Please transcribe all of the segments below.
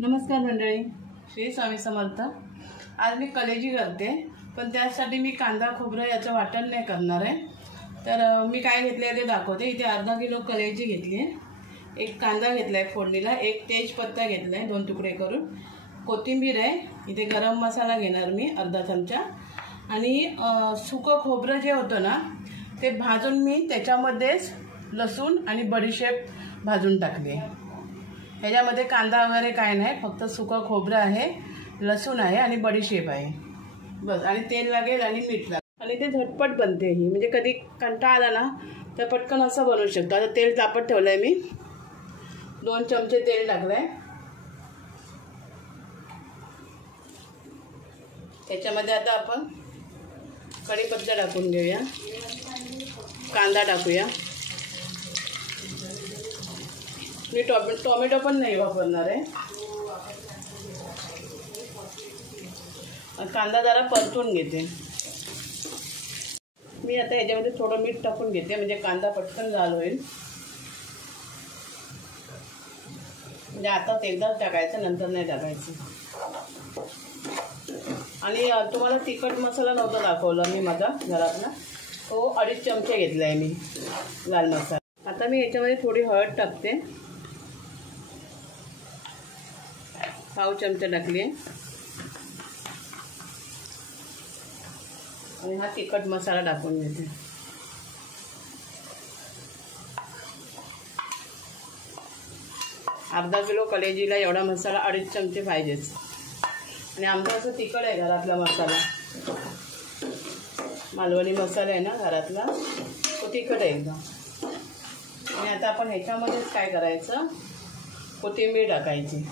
नमस्कार मंडळी, श्री स्वामी समर्थ। आज मी कलेजी करते, पण त्यासाठी मी कांदा खोबरं याचं वाटण नाही करणार आहे। तर मी काय घेतले ते दाखवते। इथे अर्धा किलो कलेजी घेतली आहे, एक कांदा घेतला आहे फोडणीला, एक तेजपत्ता घेतला आहे 2 तुकडे करून, कोथिंबीर आहे, इथे गरम मसाला घेणार मी अर्धा चमचा, आणि सुकं खोबरं जे होतं ना ते भाजून मी त्याच्यामध्येच लसूण आणि बडीशेप भाजून टाकली। ह्याच्यामध्ये कांदा वगैरे काय नाही, फक्त सुकं खोबरं आहे, लसूण आहे आणि बडीशेप आहे बस, आणि तेल लागेल आणि मीठ लागेल, आणि ते झटपट बनते ही। म्हणजे कधी कंटाळा आला ना तर पटकन असं बनवू शकतो। आता तेल तापत ठेवलं आहे मी, 2 चमचे तेल टाकलं आहे। त्याच्यामध्ये आता आपण कढीपत्ता टाकून घेऊया, कांदा टाकूया। मी टोमॅटो पण नाही वापरणार आहे। कांदा जरा परतून घेते मी। आता याच्यामध्ये थोडं मीठ टाकून घेते, म्हणजे कांदा पटकन लाल होईल। म्हणजे आता एकदाच टाकायचं, नंतर नाही टाकायचं। आणि तुम्हाला तिखट मसाला नव्हता दाखवला मी माझा घरातला, तो 2.5 चमचे घेतला आहे मी लाल मसाला। आता मी याच्यामध्ये थोडी हळद टाकते, 1/2 चमचा टाकली आहे, आणि हा तिखट मसाला टाकून घेते। अर्धा किलो कलेजीला एवढा मसाला 2.5 चमचे पाहिजेच। आणि आमचा असं तिखट आहे घरातला मसाला, मालवणी मसाला आहे ना घरातला, तो तिखट आहे एकदम। आणि आता आपण ह्याच्यामध्येच काय करायचं, कोथिंबीर टाकायची,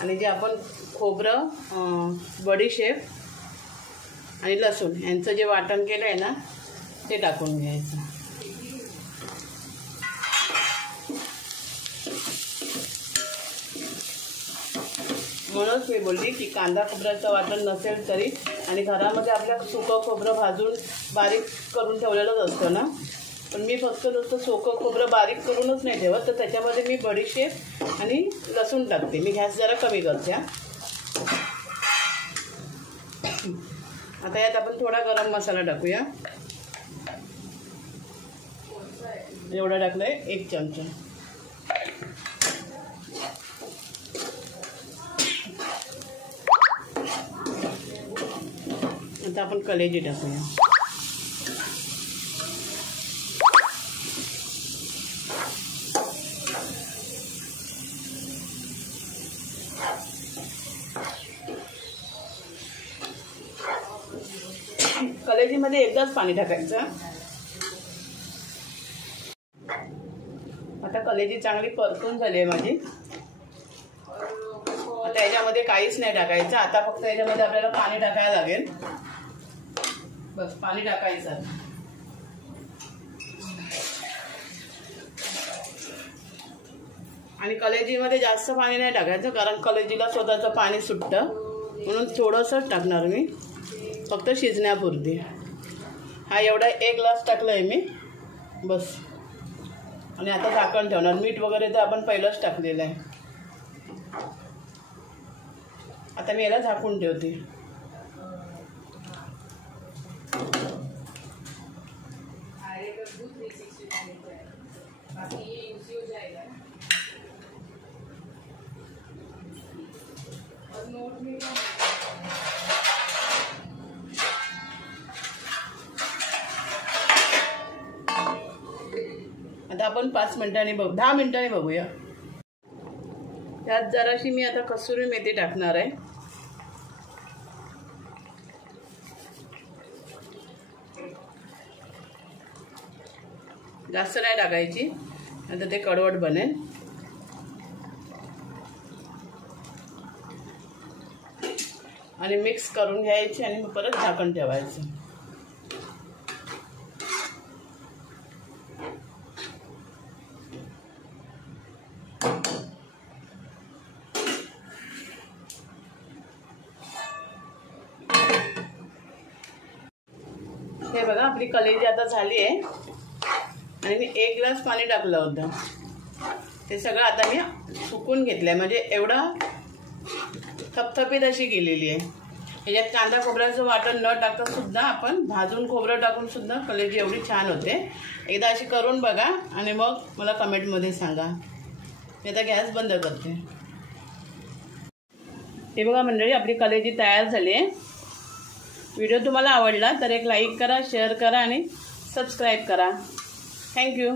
आणि जे आपण खोबरं, बडीशेप आणि लसूण यांचं जे वाटण केलं आहे ना ते टाकून घ्यायचं। म्हणूनच मी बोलली की कांदा खोबऱ्याचं वाटण नसेल तरी, आणि घरामध्ये आपल्या सुकं खोबरं भाजून बारीक करून ठेवलेलंच असतं ना, पण मी फक्त नुसतं सुकं खोबरं बारीक करूनच नाही ठेवत, तर त्याच्यामध्ये मी बडीशेप आणि लसूण टाकते। मी गॅस जरा कमी करते। आता यात आपण थोडा गरम मसाला टाकूया, एवढा टाकलाय 1 चमचा। आता आपण कलेजी टाकूया, कलेजीमध्ये एकदाच पाणी टाकायचं। आता कलेजी चांगली परतून झाली आहे माझी। आता याच्यामध्ये काहीच नाही टाकायचं, आता फक्त याच्यामध्ये आपल्याला पाणी टाकायला लागेल, बस पाणी टाकायचं। आणि कलेजीमध्ये जास्त पाणी नाही टाकायचं, कारण कलेजीला स्वतःचं पाणी सुटतं, म्हणून थोडंसंच टाकणार मी, फक्त शिजण्यापुरती। हा एवढा 1 ग्लास टाकला आहे मी बस, आणि आता झाकण ठेवणार। मीठ वगैरे तर आपण पहिलंच टाकलेलं आहे। आता मी याला झाकून ठेवते। आता आपण 5 मिनिटांनी 10 मिनिटांनी बघूया। त्यात जराशी मी आता कसुरी मेथी टाकणार आहे, जास्त नाही टाकायची, नंतर ते कडवट बनेल। आणि मिक्स करून घ्यायची, आणि मग परत झाकण ठेवायचं। हे बघा, आपली कलेजी आता झाली आहे, आणि मी 1 ग्लास पाणी टाकलं होतं, ते सगळं आता मी सुकून घेतलं आहे, म्हणजे एवढं थपथपीत अशी केलेली आहे. याच्यात कांदा खोबऱ्याचं वाटण न टाकता सुद्धा आपण भाजून खोबरं टाकून सुद्धा कलेजी एवढी छान होते. एकदा अशी करून बघा आणि मग मला कमेंटमध्ये सांगा. मी आता गॅस बंद करते. हे बघा मंडळी, आपली कलेजी तयार झाली आहे. व्हिडिओ तुम्हाला आवडला तर एक लाईक करा, शेअर करा आणि सबस्क्राईब करा. थँक्यू.